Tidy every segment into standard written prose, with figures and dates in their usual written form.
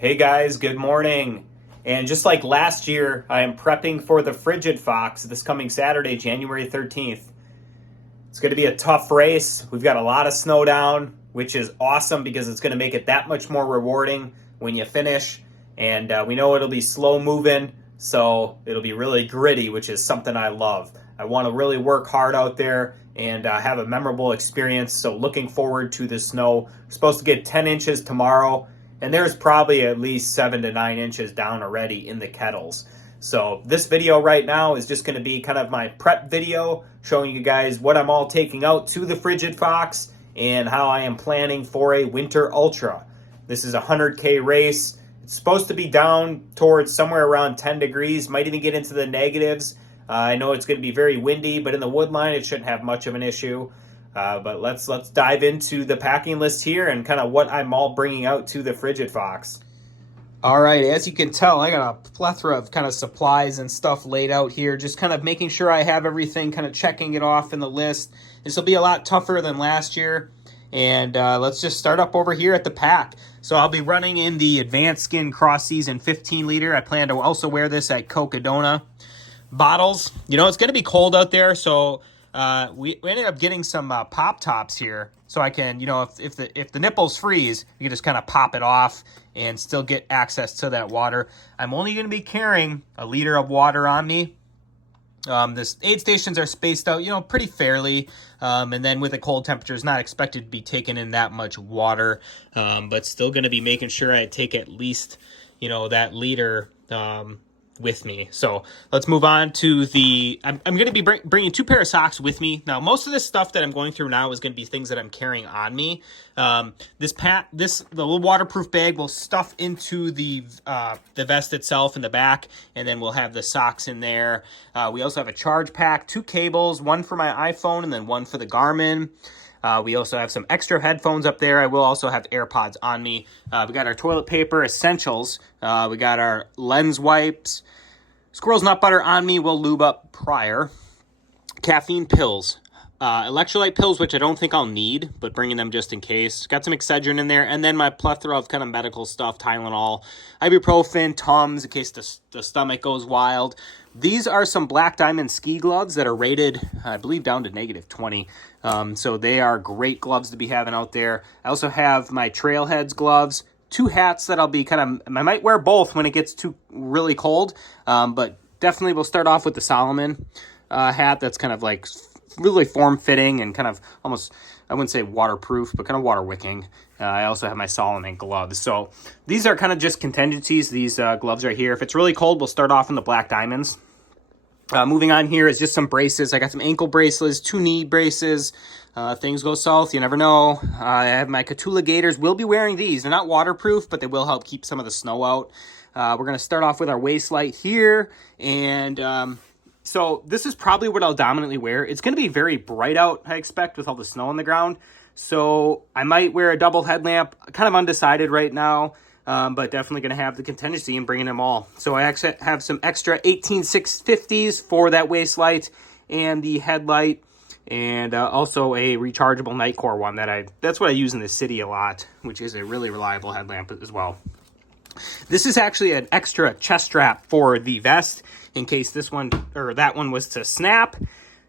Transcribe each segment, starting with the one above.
Hey guys, good morning. And just like last year, I am prepping for the Frigid Fox this coming Saturday, January 13th. It's going to be a tough race. We've got a lot of snow down, which is awesome because it's going to make it that much more rewarding when you finish. And we know it'll be slow moving, so it'll be really gritty, which is something I love. I want to really work hard out there and have a memorable experience. So looking forward to the snow. We're supposed to get 10 inches tomorrow, and there's probably at least 7 to 9 inches down already in the kettles. So this video right now is just going to be kind of my prep video, showing you guys what I'm all taking out to the Frigid Fox and how I am planning for a winter ultra. This is a 100K race. It's supposed to be down towards somewhere around 10 degrees, might even get into the negatives. I know it's going to be very windy, but in the wood line it shouldn't have much of an issue. But let's dive into the packing list here and kind of what I'm all bringing out to the Frigid Fox. All right, as you can tell, I got a plethora of kind of supplies and stuff laid out here, just kind of making sure I have everything, kind of checking it off in the list. This will be a lot tougher than last year. And let's just start up over here at the pack. So I'll be running in the Advanced Skin Cross Season 15 liter. I plan to also wear this at Cocodona. Bottles, you know, it's going to be cold out there, so we ended up getting some pop tops here, so I can, you know, if the nipples freeze, you can just kind of pop it off and still get access to that water. I'm only going to be carrying a liter of water on me. The aid stations are spaced out, you know, pretty fairly, and then with the cold temperatures, not expected to be taking in that much water, but still going to be making sure I take at least, you know, that liter with me. So let's move on to I'm going to be bringing 2 pair of socks with me. Now, most of this stuff that I'm going through now is going to be things that I'm carrying on me. The little waterproof bag will stuff into the vest itself in the back, and then we'll have the socks in there. We also have a charge pack, 2 cables, one for my iPhone and then one for the Garmin. We also have some extra headphones up there. I will also have AirPods on me. We got our toilet paper essentials. We got our lens wipes. Squirrel's nut butter on me. We'll lube up prior. Caffeine pills. Electrolyte pills, which I don't think I'll need, but bringing them just in case. Got some Excedrin in there. And then my plethora of kind of medical stuff, Tylenol, ibuprofen, Tums, in case the stomach goes wild. These are some Black Diamond ski gloves that are rated, I believe, down to -20. So they are great gloves to be having out there. I also have my Trailheads gloves, 2 hats that I'll be I might wear both when it gets too really cold, but definitely we'll start off with the Solomon hat that's kind of like really form-fitting and kind of almost, I wouldn't say waterproof, but kind of water-wicking. I also have my Solomon gloves. So these are kind of just contingencies, these gloves right here. If it's really cold, we'll start off in the Black Diamonds. Moving on here is just some braces. I got some ankle bracelets, 2 knee braces. Things go south, you never know. I have my Kettle gaiters. We'll be wearing these. They're not waterproof, but they will help keep some of the snow out. We're going to start off with our waist light here. And so this is probably what I'll dominantly wear. It's going to be very bright out, I expect, with all the snow on the ground. So I might wear a double headlamp. Kind of undecided right now. But definitely going to have the contingency and bringing them all. So I actually have some extra 18650s for that waist light and the headlight, and also a rechargeable Nightcore one that's what I use in the city a lot, which is a really reliable headlamp as well. This is actually an extra chest strap for the vest in case this one or that one was to snap.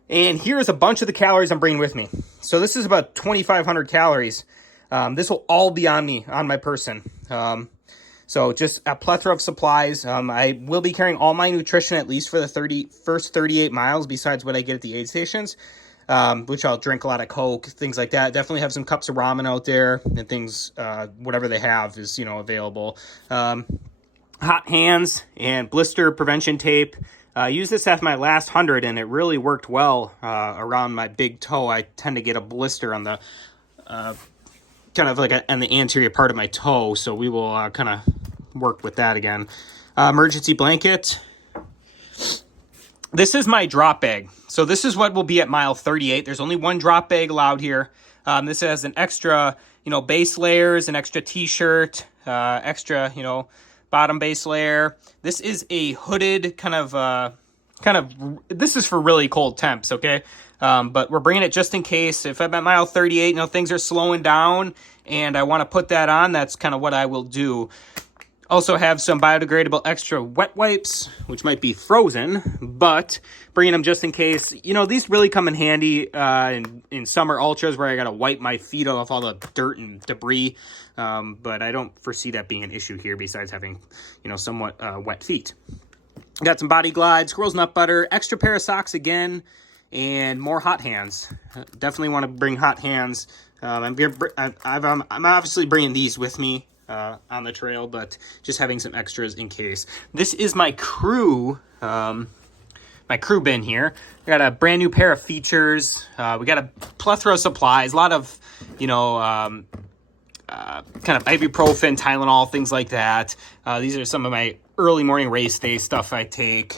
And here's a bunch of the calories I'm bringing with me. So this is about 2,500 calories. This will all be on me, on my person. So just a plethora of supplies. I will be carrying all my nutrition at least for the first 38 miles besides what I get at the aid stations, which I'll drink a lot of Coke, things like that. Definitely have some cups of ramen out there and things, whatever they have is, you know, available. Hot hands and blister prevention tape. I used this at my last 100 and it really worked well around my big toe. I tend to get a blister on the kind of like on the anterior part of my toe, so we will kind of work with that again. Emergency blanket. This is my drop bag. So this is what will be at mile 38. There's only one drop bag allowed here. This has an extra, you know, base layers, an extra t-shirt, extra, you know, bottom base layer. This is a hooded kind of, this is for really cold temps, okay? But we're bringing it just in case. If I'm at mile 38, you know, things are slowing down and I want to put that on, that's kind of what I will do. Also have some biodegradable extra wet wipes, which might be frozen, but bringing them just in case. You know, these really come in handy in summer ultras where I got to wipe my feet off all the dirt and debris. But I don't foresee that being an issue here besides having, you know, somewhat wet feet. Got some Body Glide, squirrel's nut butter, extra pair of socks again, and more hot hands. Definitely want to bring hot hands. I'm obviously bringing these with me on the trail, but just having some extras in case. This is my crew bin here. I got a brand new pair of features. We got a plethora of supplies, a lot of, you know, kind of ibuprofen, Tylenol, things like that. These are some of my early morning race day stuff I take.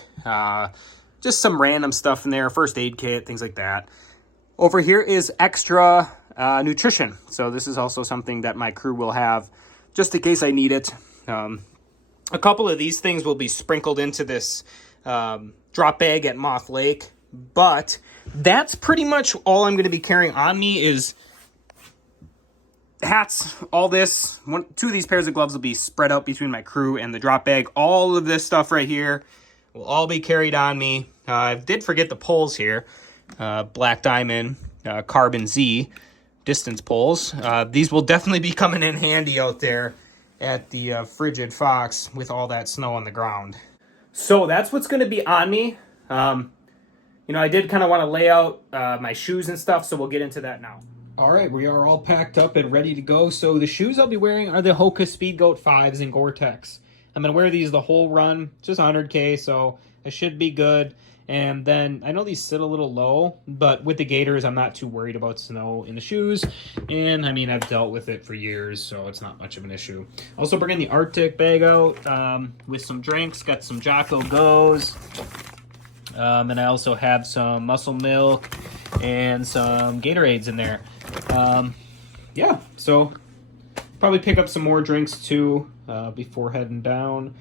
Just some random stuff in there, first aid kit, things like that. Over here is extra nutrition. So this is also something that my crew will have just in case I need it. A couple of these things will be sprinkled into this drop bag at Moth Lake, but that's pretty much all I'm going to be carrying on me is hats, all this. Two of these pairs of gloves will be spread out between my crew and the drop bag. All of this stuff right here will all be carried on me. I did forget the poles here. Black Diamond, Carbon Z distance poles. These will definitely be coming in handy out there at the Frigid Fox with all that snow on the ground. So that's what's going to be on me. You know, I did kind of want to lay out my shoes and stuff, so we'll get into that now. All right, we are all packed up and ready to go. So the shoes I'll be wearing are the Hoka Speed Goat 5s in Gore-Tex. I'm going to wear these the whole run, just 100K, so I should be good. And then I know these sit a little low, but with the Gators, I'm not too worried about snow in the shoes. And I mean, I've dealt with it for years, so it's not much of an issue. Also bringing the Arctic bag out with some drinks. Got some Jocko Go's. And I also have some Muscle Milk and some Gatorades in there. Yeah, so probably pick up some more drinks too before heading down.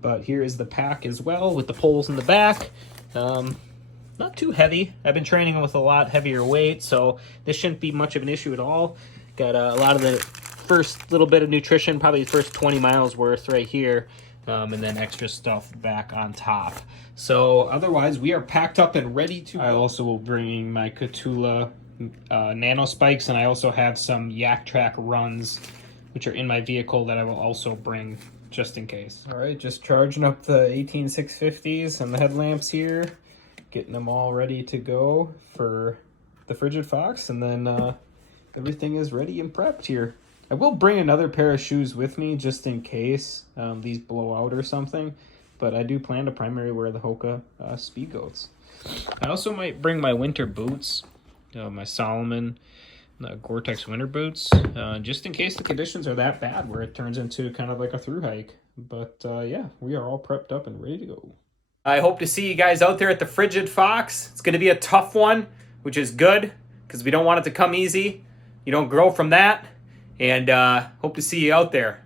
But here is the pack as well with the poles in the back. Not too heavy. I've been training with a lot heavier weight, so this shouldn't be much of an issue at all. Got a lot of the first little bit of nutrition, probably the first 20 miles worth right here, and then extra stuff back on top. So otherwise, we are packed up and ready to go. I also will bring my Catula nano spikes, and I also have some Yak Track runs, which are in my vehicle that I will also bring just in case. All right, just charging up the 18650s and the headlamps here, getting them all ready to go for the Frigid Fox, and then everything is ready and prepped here. I will bring another pair of shoes with me just in case these blow out or something, but I do plan to primarily wear the Hoka Speed Goats. I also might bring my winter boots, my Solomon Gore-Tex winter boots, just in case the conditions are that bad where it turns into kind of like a through hike. But yeah, we are all prepped up and ready to go. I hope to see you guys out there at the Frigid Fox. It's going to be a tough one, which is good because we don't want it to come easy. You don't grow from that. And hope to see you out there.